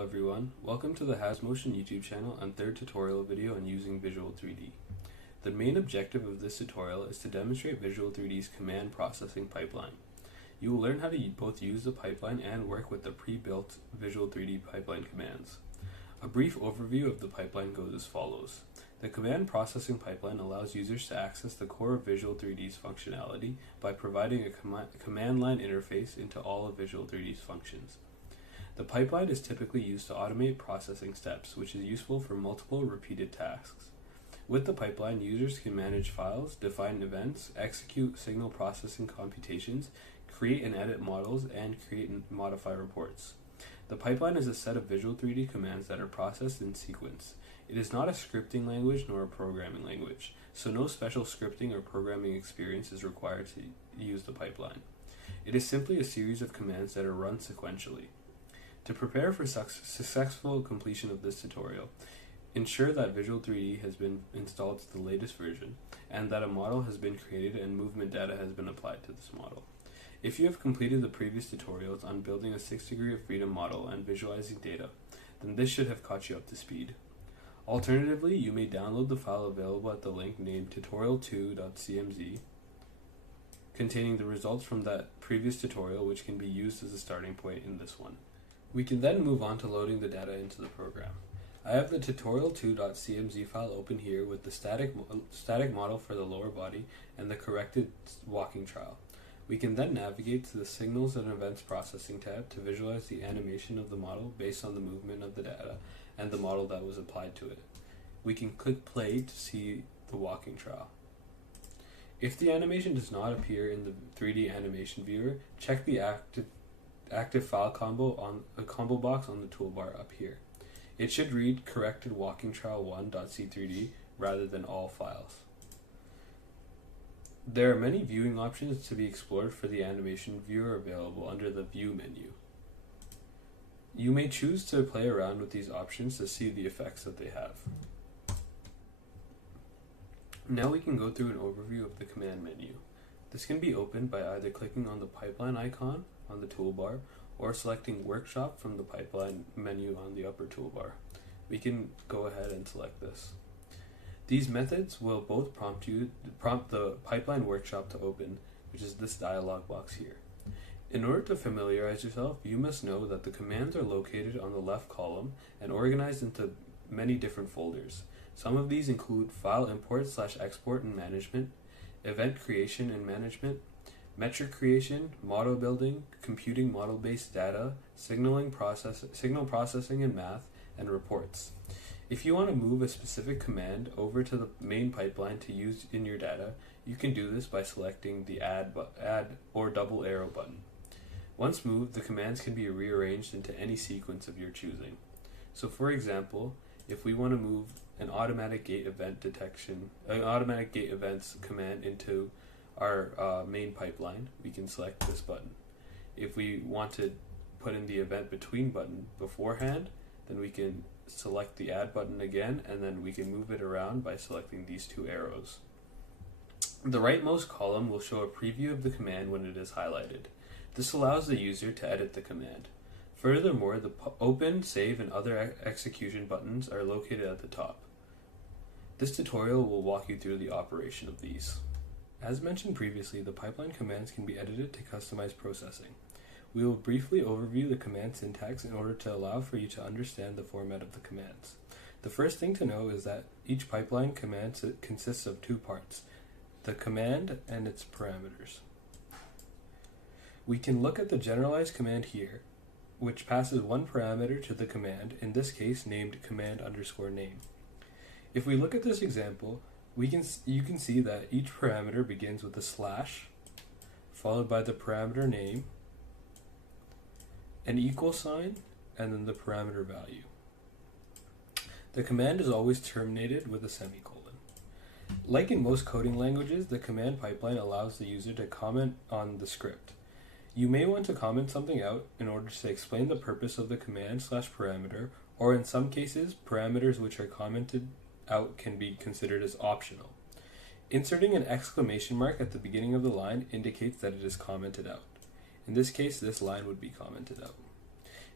Hello everyone, welcome to the HasMotion YouTube channel and third tutorial video on using Visual 3D. The main objective of this tutorial is to demonstrate Visual 3D's command processing pipeline. You will learn how to both use the pipeline and work with the pre-built Visual 3D pipeline commands. A brief overview of the pipeline goes as follows. The command processing pipeline allows users to access the core of Visual 3D's functionality by providing a command line interface into all of Visual 3D's functions. The pipeline is typically used to automate processing steps, which is useful for multiple repeated tasks. With the pipeline, users can manage files, define events, execute signal processing computations, create and edit models, and create and modify reports. The pipeline is a set of Visual 3D commands that are processed in sequence. It is not a scripting language nor a programming language, so no special scripting or programming experience is required to use the pipeline. It is simply a series of commands that are run sequentially. To prepare for successful completion of this tutorial, ensure that Visual 3D has been installed to the latest version and that a model has been created and movement data has been applied to this model. If you have completed the previous tutorials on building a 6 degree of freedom model and visualizing data, then this should have caught you up to speed. Alternatively, you may download the file available at the link named tutorial2.cmz containing the results from that previous tutorial, which can be used as a starting point in this one. We can then move on to loading the data into the program. I have the tutorial2.cmz file open here with the static model for the lower body and the corrected walking trial. We can then navigate to the Signals and Events Processing tab to visualize the animation of the model based on the movement of the data and the model that was applied to it. We can click play to see the walking trial. If the animation does not appear in the 3D animation viewer, check the active file combo on a combo box on the toolbar up here. It should read corrected walking trial 1.c3d rather than all files. There are many viewing options to be explored for the animation viewer available under the View menu. You may choose to play around with these options to see the effects that they have. Now we can go through an overview of the command menu. This can be opened by either clicking on the pipeline icon on the toolbar or selecting Workshop from the pipeline menu on the upper toolbar. We can go ahead and select this. These methods will both prompt the pipeline workshop to open, which is this dialog box here. In order to familiarize yourself, you must know that the commands are located on the left column and organized into many different folders. Some of these include file import/export and management, event creation and management, metric creation, model building, computing model-based data, signal processing and math, and reports. If you want to move a specific command over to the main pipeline to use in your data, you can do this by selecting the add or double arrow button. Once moved, the commands can be rearranged into any sequence of your choosing. So for example, if we want to move an automatic gate events command into our main pipeline, we can select this button. If we want to put in the event between button beforehand, then we can select the add button again, and then we can move it around by selecting these two arrows. The rightmost column will show a preview of the command when it is highlighted. This allows the user to edit the command. Furthermore, the Open, Save, and other execution buttons are located at the top. This tutorial will walk you through the operation of these. As mentioned previously, the pipeline commands can be edited to customize processing. We will briefly overview the command syntax in order to allow for you to understand the format of the commands. The first thing to know is that each pipeline command consists of two parts, the command and its parameters. We can look at the generalized command here, which passes one parameter to the command, in this case named command_name. If we look at this example, you can see that each parameter begins with a slash, followed by the parameter name, an equal sign, and then the parameter value. The command is always terminated with a semicolon. Like in most coding languages, the command pipeline allows the user to comment on the script. You may want to comment something out in order to explain the purpose of the command/parameter, or in some cases, parameters which are commented out can be considered as optional. Inserting an exclamation mark at the beginning of the line indicates that it is commented out. In this case, this line would be commented out.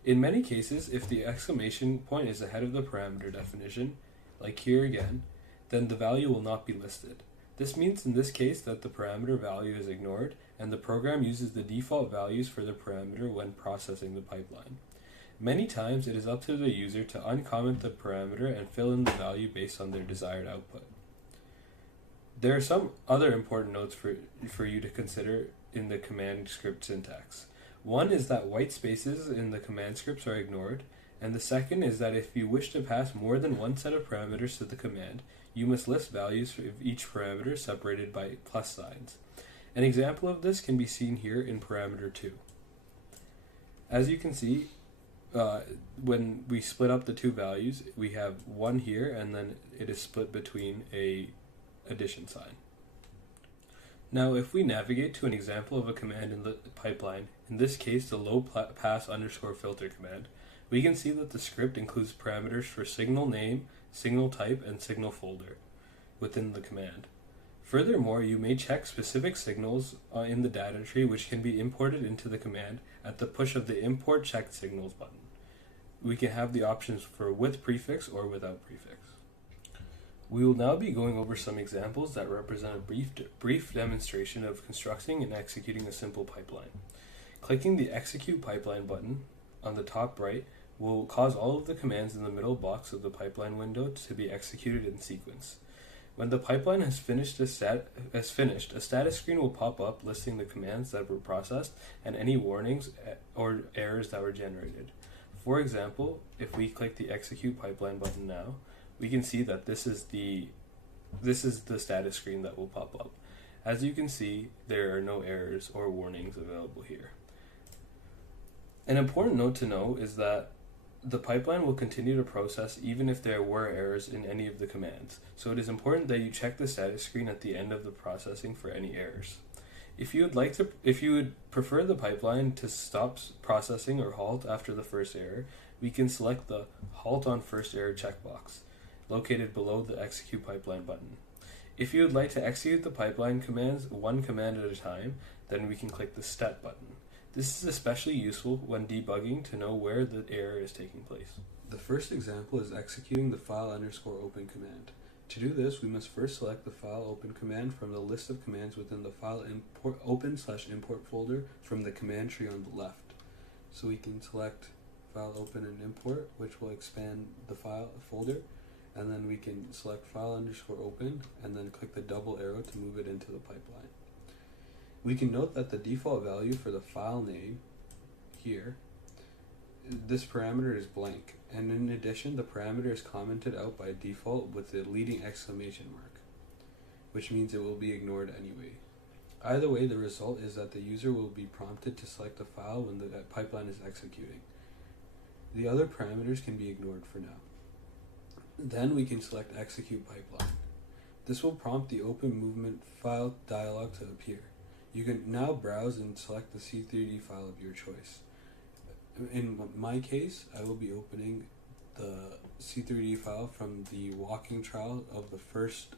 In many cases, if the exclamation point is ahead of the parameter definition, like here again, then the value will not be listed. This means in this case that the parameter value is ignored and the program uses the default values for the parameter when processing the pipeline. Many times it is up to the user to uncomment the parameter and fill in the value based on their desired output. There are some other important notes for you to consider in the command script syntax. One is that white spaces in the command scripts are ignored, and the second is that if you wish to pass more than one set of parameters to the command, you must list values for each parameter separated by plus signs. An example of this can be seen here in parameter 2. As you can see, when we split up the two values, we have one here and then it is split between a addition sign. Now if we navigate to an example of a command in the pipeline, in this case the low pass underscore filter command, we can see that the script includes parameters for signal name, signal type, and signal folder within the command. Furthermore, you may check specific signals in the data tree which can be imported into the command at the push of the import checked signals button. We can have the options for with prefix or without prefix. We will now be going over some examples that represent a brief demonstration of constructing and executing a simple pipeline. Clicking the Execute Pipeline button on the top right will cause all of the commands in the middle box of the pipeline window to be executed in sequence. When the pipeline has finished, a status screen will pop up listing the commands that were processed and any warnings or errors that were generated. For example, if we click the Execute Pipeline button now, we can see that this is the status screen that will pop up. As you can see, there are no errors or warnings available here. An important note to know is that the pipeline will continue to process even if there were errors in any of the commands, so it is important that you check the status screen at the end of the processing for any errors. If you would prefer the pipeline to stop processing or halt after the first error, we can select the Halt on First Error checkbox, located below the Execute Pipeline button. If you would like to execute the pipeline commands one command at a time, then we can click the Step button. This is especially useful when debugging to know where the error is taking place. The first example is executing the file underscore open command. To do this, we must first select the file open command from the list of commands within the file open/import folder from the command tree on the left. So we can select file open and import, which will expand the file folder, and then we can select file underscore open and then click the double arrow to move it into the pipeline. We can note that the default value for the file name here, this parameter is blank, and in addition the parameter is commented out by default with the leading exclamation mark, which means it will be ignored anyway. Either way, the result is that the user will be prompted to select a file when the pipeline is executing. The other parameters can be ignored for now. Then we can select Execute Pipeline. This will prompt the Open Movement File dialog to appear. You can now browse and select the C3D file of your choice. In my case, I will be opening the C3D file from the walking trial of the first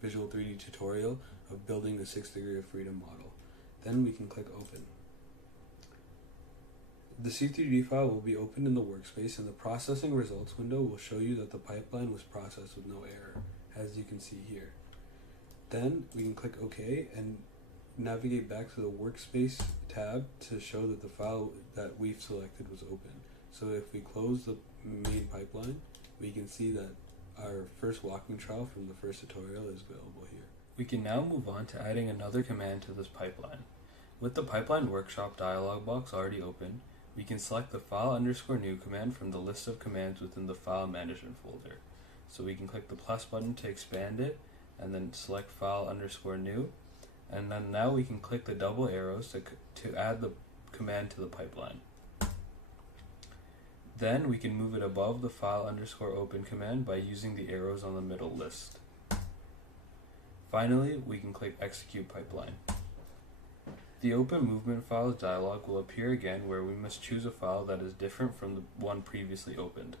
Visual 3D tutorial of building the 6th degree of freedom model. Then we can click Open. The C3D file will be opened in the workspace, and the processing results window will show you that the pipeline was processed with no error, as you can see here. Then we can click OK and navigate back to the workspace tab to show that the file that we've selected was open. So if we close the main pipeline, we can see that our first walking trial from the first tutorial is available here. We can now move on to adding another command to this pipeline. With the Pipeline Workshop dialog box already open, we can select the file underscore new command from the list of commands within the file management folder. So we can click the plus button to expand it, and then select file underscore new, and then now we can click the double arrows to add the command to the pipeline. Then we can move it above the file underscore open command by using the arrows on the middle list. Finally, we can click Execute Pipeline. The Open Movement Files dialog will appear again, where we must choose a file that is different from the one previously opened.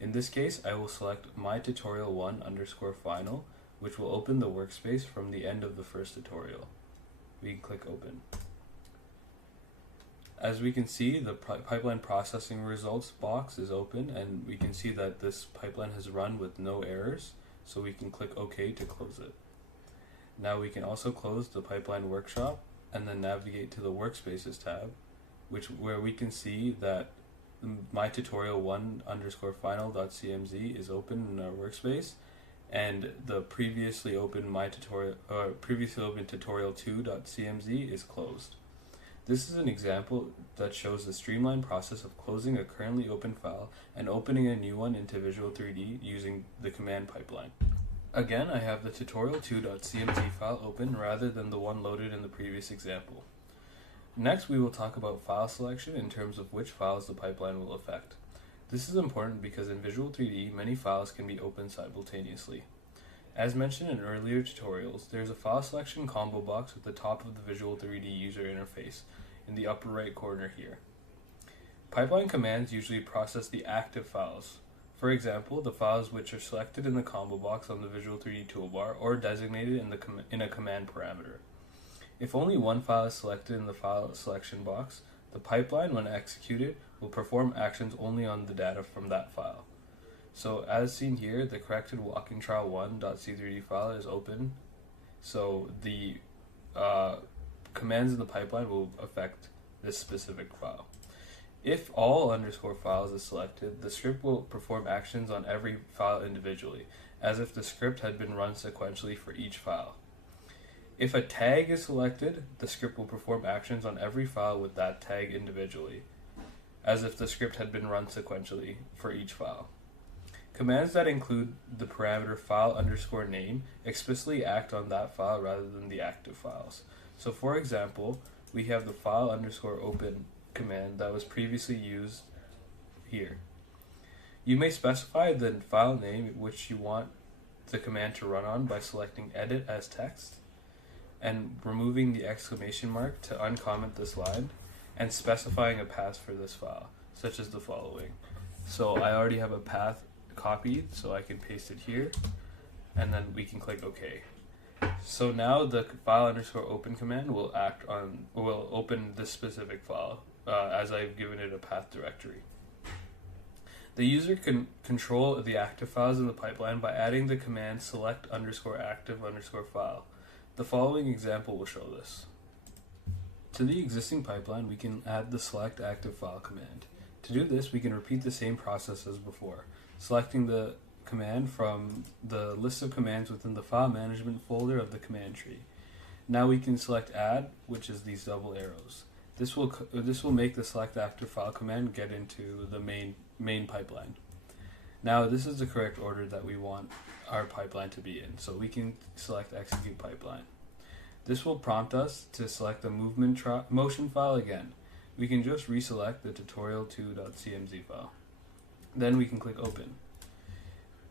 In this case, I will select mytutorial1 underscore final, which will open the workspace from the end of the first tutorial. We can click Open. As we can see, the pipeline processing results box is open, and we can see that this pipeline has run with no errors, so we can click OK to close it. Now we can also close the pipeline workshop and then navigate to the workspaces tab, where we can see that mytutorial1_final.cmz is open in our workspace, and the previously open tutorial2.cmz is closed. This is an example that shows the streamlined process of closing a currently open file and opening a new one into Visual 3D using the command pipeline. Again, I have the tutorial2.cmz file open rather than the one loaded in the previous example. Next, we will talk about file selection in terms of which files the pipeline will affect. This is important because in Visual 3D, many files can be opened simultaneously. As mentioned in earlier tutorials, there is a file selection combo box at the top of the Visual 3D user interface in the upper right corner here. Pipeline commands usually process the active files. For example, the files which are selected in the combo box on the Visual 3D toolbar or designated in a command parameter. If only one file is selected in the file selection box, the pipeline, when executed, will perform actions only on the data from that file. So as seen here, the corrected walking trial 1.c3d file is open, so the commands in the pipeline will affect this specific file. If all underscore files is selected, the script will perform actions on every file individually, as if the script had been run sequentially for each file. If a tag is selected, the script will perform actions on every file with that tag individually, as if the script had been run sequentially for each file. Commands that include the parameter file_name explicitly act on that file rather than the active files. So for example, we have the file_open command that was previously used here. You may specify the file name which you want the command to run on by selecting edit as text and removing the exclamation mark to uncomment this line, and specifying a path for this file, such as the following. So I already have a path copied, so I can paste it here, and then we can click OK. So now the file_open command will open this specific file as I've given it a path directory. The user can control the active files in the pipeline by adding the command select_active_file. The following example will show this. To the existing pipeline, we can add the select active file command. To do this, we can repeat the same process as before, selecting the command from the list of commands within the file management folder of the command tree. Now we can select add, which is these double arrows. This will make the select active file command get into the main pipeline. Now this is the correct order that we want our pipeline to be in, so we can select execute pipeline. This will prompt us to select the motion file again. We can just reselect the tutorial2.cmz file. Then we can click open.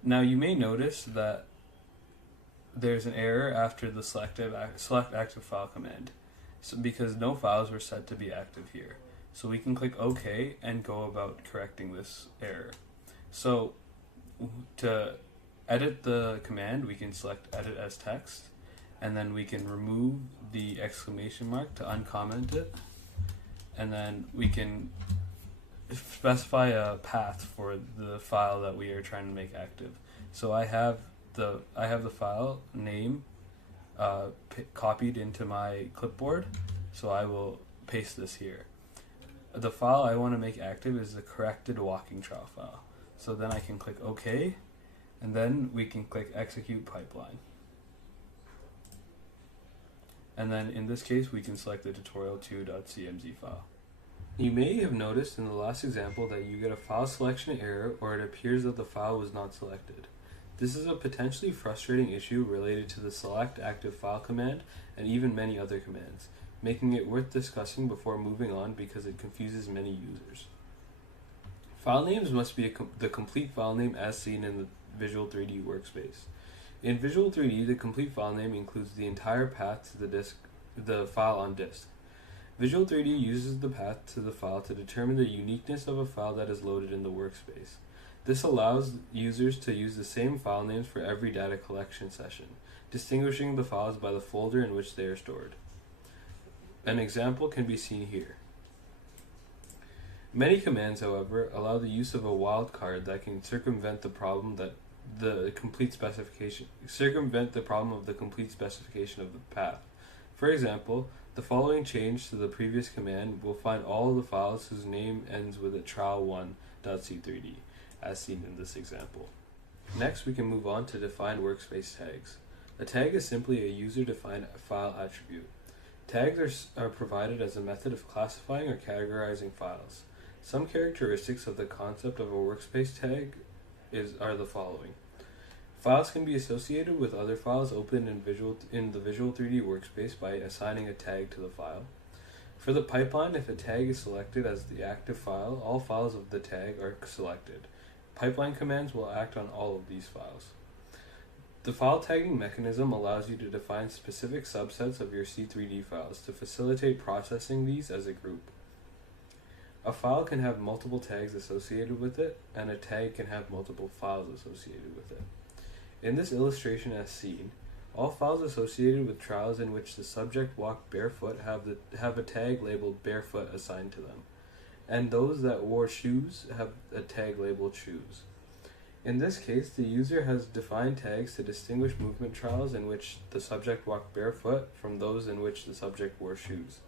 Now you may notice that there's an error after the select active file command, because no files were set to be active here. So we can click OK and go about correcting this error. So to edit the command, we can select edit as text, and then we can remove the exclamation mark to uncomment it, and then we can specify a path for the file that we are trying to make active. So I have the file name copied into my clipboard, so I will paste this here. The file I want to make active is the corrected walking trial file. So then I can click OK, and then we can click execute pipeline. And then in this case, we can select the tutorial2.cmz file. You may have noticed in the last example that you get a file selection error, or it appears that the file was not selected. This is a potentially frustrating issue related to the select active file command and even many other commands, making it worth discussing before moving on because it confuses many users. File names must be the complete file name as seen in the Visual 3D workspace. In Visual 3D, the complete file name includes the entire path to the file on disk. Visual 3D uses the path to the file to determine the uniqueness of a file that is loaded in the workspace. This allows users to use the same file names for every data collection session, distinguishing the files by the folder in which they are stored. An example can be seen here. Many commands, however, allow the use of a wildcard that can circumvent the problem of the complete specification of the path. For example, the following change to the previous command will find all of the files whose name ends with a trial1.c3d, as seen in this example. Next, we can move on to define workspace tags. A tag is simply a user-defined file attribute. Tags are provided as a method of classifying or categorizing files. Some characteristics of the concept of a workspace tag are the following. Files can be associated with other files open in the Visual 3D workspace by assigning a tag to the file. For the pipeline, if a tag is selected as the active file, all files of the tag are selected. Pipeline commands will act on all of these files. The file tagging mechanism allows you to define specific subsets of your C3D files to facilitate processing these as a group. A file can have multiple tags associated with it, and a tag can have multiple files associated with it. In this illustration as seen, all files associated with trials in which the subject walked barefoot have a tag labeled barefoot assigned to them, and those that wore shoes have a tag labeled shoes. In this case, the user has defined tags to distinguish movement trials in which the subject walked barefoot from those in which the subject wore shoes.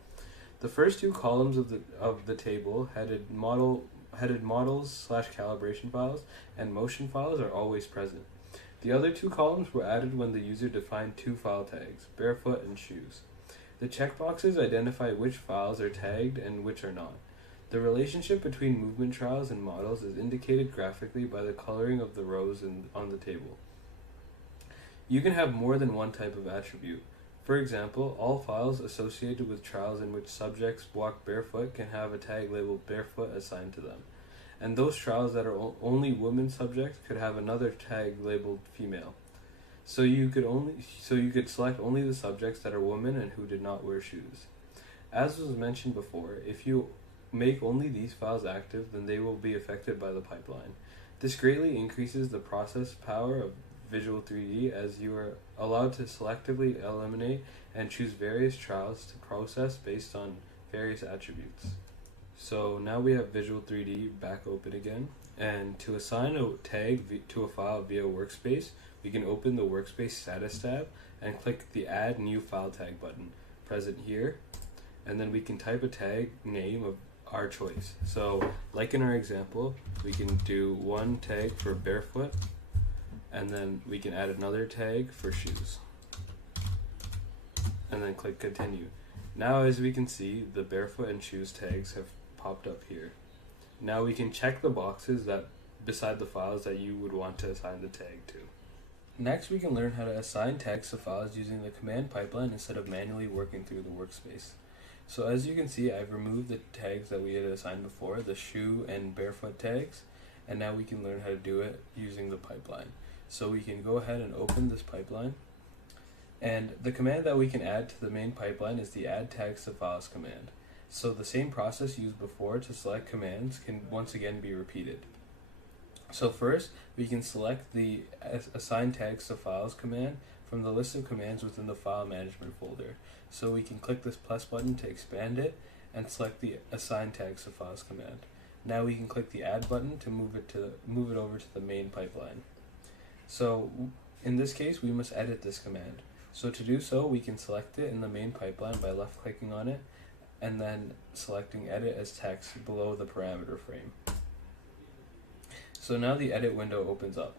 The first two columns of the table headed models/calibration files and motion files are always present. The other two columns were added when the user defined two file tags, barefoot and shoes. The checkboxes identify which files are tagged and which are not. The relationship between movement trials and models is indicated graphically by the coloring of the rows on the table. You can have more than one type of attribute. For example, all files associated with trials in which subjects walk barefoot can have a tag labeled barefoot assigned to them, and those trials that are only women subjects could have another tag labeled female. So you could select only the subjects that are women and who did not wear shoes. As was mentioned before, if you make only these files active, then they will be affected by the pipeline. This greatly increases the process power of Visual 3D as you are allowed to selectively eliminate and choose various trials to process based on various attributes. So now we have Visual 3D back open again, and to assign a tag to a file via Workspace, we can open the Workspace Status tab and click the Add New File Tag button, present here, and then we can type a tag name of our choice. So like in our example, we can do one tag for barefoot, and then we can add another tag for shoes, and then click continue. Now as we can see, the barefoot and shoes tags have popped up here. Now we can check the boxes that beside the files that you would want to assign the tag to. Next, we can learn how to assign tags to files using the command pipeline instead of manually working through the workspace. So as you can see, I've removed the tags that we had assigned before, the shoe and barefoot tags, and now we can learn how to do it using the pipeline. So we can go ahead and open this pipeline, and the command that we can add to the main pipeline is the add tags to files command. So the same process used before to select commands can once again be repeated. So first, we can select the assign tags to files command from the list of commands within the file management folder. So we can click this plus button to expand it and select the assign tags to files command. Now we can click the add button to move it over to the main pipeline. So in this case, we must edit this command. So to do so, we can select it in the main pipeline by left clicking on it and then selecting edit as text below the parameter frame. So now the edit window opens up.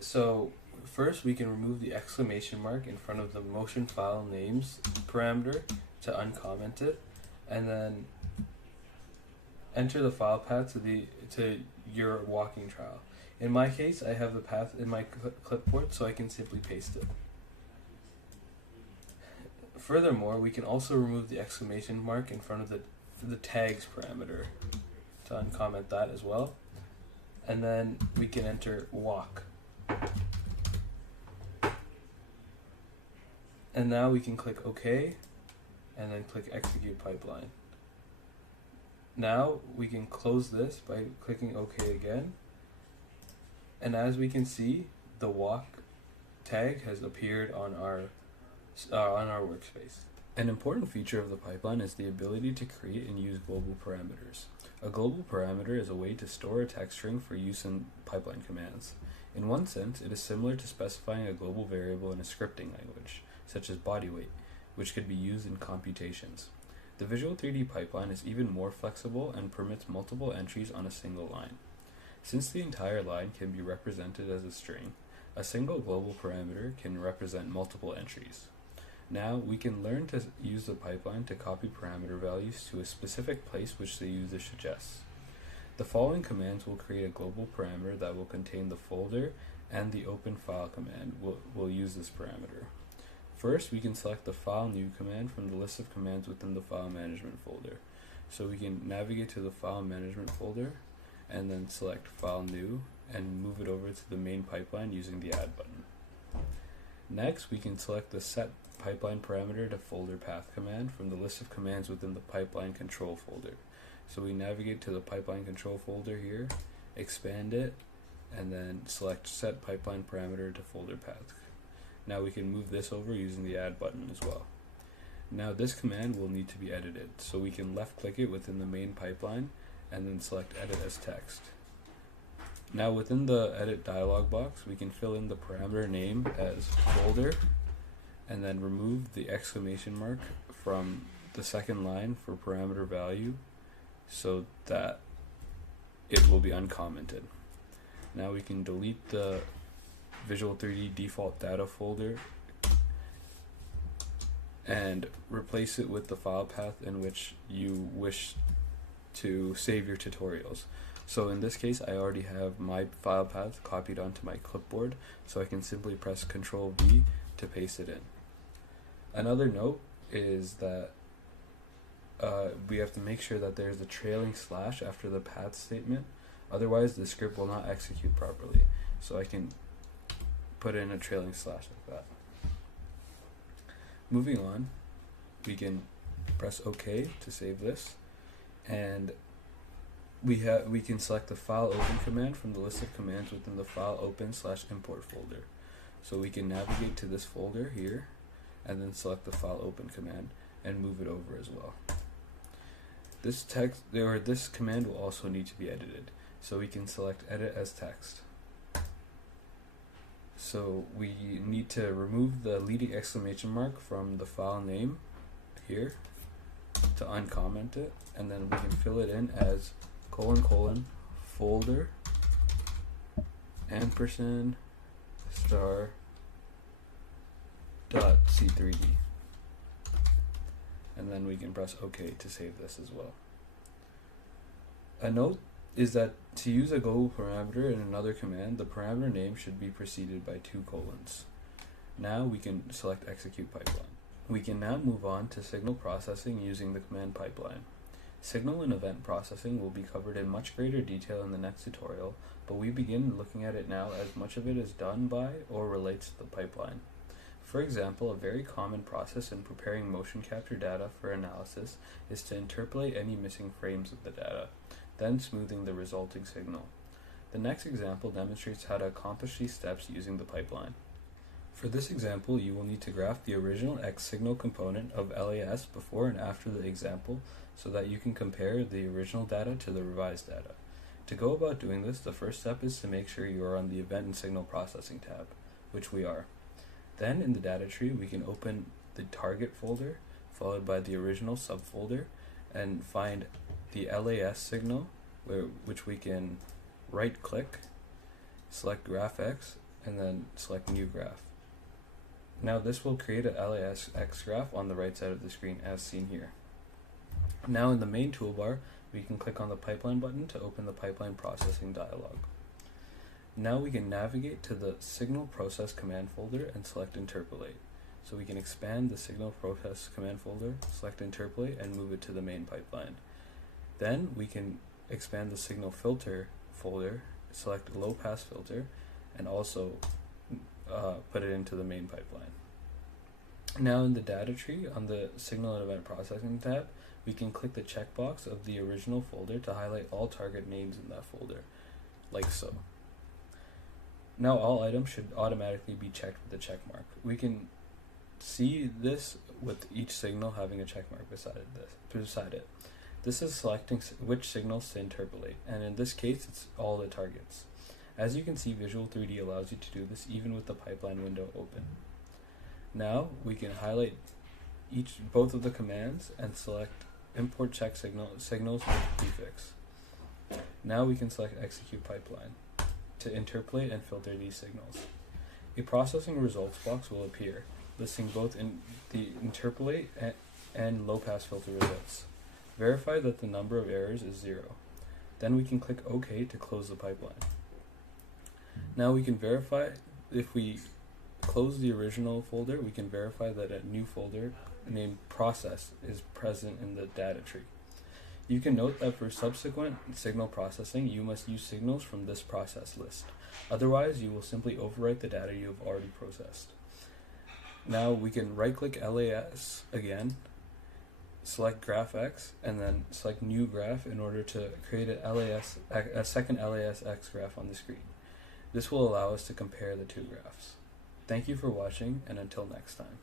So first we can remove the exclamation mark in front of the motion file names parameter to uncomment it, and then enter the file path to your walking trial. In my case, I have the path in my clipboard, so I can simply paste it. Furthermore, we can also remove the exclamation mark in front of the tags parameter to uncomment that as well. And then we can enter walk. And now we can click OK, and then click execute pipeline. Now we can close this by clicking OK again. And as we can see, the walk tag has appeared on our workspace. An important feature of the pipeline is the ability to create and use global parameters. A global parameter is a way to store a text string for use in pipeline commands. In one sense, it is similar to specifying a global variable in a scripting language, such as body weight, which could be used in computations. The Visual 3D pipeline is even more flexible and permits multiple entries on a single line. Since the entire line can be represented as a string, a single global parameter can represent multiple entries. Now, we can learn to use the pipeline to copy parameter values to a specific place which the user suggests. The following commands will create a global parameter that will contain the folder, and the open file command will use this parameter. First, we can select the file new command from the list of commands within the file management folder. So we can navigate to the file management folder and then select file new and move it over to the main pipeline using the add button. Next, we can select the set pipeline parameter to folder path command from the list of commands within the pipeline control folder. So we navigate to the pipeline control folder here, expand it, and then select set pipeline parameter to folder path. Now we can move this over using the add button as well. Now this command will need to be edited, so we can left click it within the main pipeline and then select edit as text. Now within the edit dialog box, we can fill in the parameter name as folder and then remove the exclamation mark from the second line for parameter value so that it will be uncommented. Now we can delete the Visual 3D default data folder and replace it with the file path in which you wish to save your tutorials. So in this case, I already have my file path copied onto my clipboard, so I can simply press Ctrl V to paste it in. Another note is that we have to make sure that there's a trailing slash after the path statement, otherwise the script will not execute properly. So I can put in a trailing slash like that. Moving on, we can press OK to save this, and we can select the file open command from the list of commands within the file open/import folder. So we can navigate to this folder here and then select the file open command and move it over as well. This command will also need to be edited, so we can select edit as text. So we need to remove the leading exclamation mark from the file name here to uncomment it, and then we can fill it in as : folder ampersand star .c3d, and then we can press OK to save this as well. A note is that to use a global parameter in another command, the parameter name should be preceded by 2 colons. Now we can select execute pipeline. We can now move on to signal processing using the command pipeline. Signal and event processing will be covered in much greater detail in the next tutorial, but we begin looking at it now as much of it is done by or relates to the pipeline. For example, a very common process in preparing motion capture data for analysis is to interpolate any missing frames of the data, then smoothing the resulting signal. The next example demonstrates how to accomplish these steps using the pipeline. For this example, you will need to graph the original X signal component of LAS before and after the example so that you can compare the original data to the revised data. To go about doing this, the first step is to make sure you are on the Event and Signal Processing tab, which we are. Then in the data tree, we can open the target folder, followed by the original subfolder, and find the LAS signal, which we can right click, select GraphX, and then select New Graph. Now this will create a LAS X graph on the right side of the screen as seen here. Now in the main toolbar, we can click on the pipeline button to open the pipeline processing dialog. Now we can navigate to the signal process command folder and select interpolate. So we can expand the signal process command folder, select interpolate, and move it to the main pipeline. Then we can expand the signal filter folder, select low pass filter, and also put it into the main pipeline. Now in the data tree, on the signal and event processing tab, we can click the checkbox of the original folder to highlight all target names in that folder, like so. Now all items should automatically be checked with a check mark. We can see this with each signal having a check mark beside it. This is selecting which signals to interpolate, and in this case it's all the targets. As you can see, Visual 3D allows you to do this even with the pipeline window open. Now we can highlight both of the commands and select import check signals with prefix. Now we can select execute pipeline to interpolate and filter these signals. A processing results box will appear, listing both in the interpolate and low pass filter results. Verify that the number of errors is 0. Then we can click OK to close the pipeline. Now we can verify, if we close the original folder, we can verify that a new folder named process is present in the data tree. You can note that for subsequent signal processing, you must use signals from this process list. Otherwise, you will simply overwrite the data you have already processed. Now we can right-click LAS again, select GraphX, and then select New Graph in order to create a second LASX graph on the screen. This will allow us to compare the two graphs. Thank you for watching, and until next time.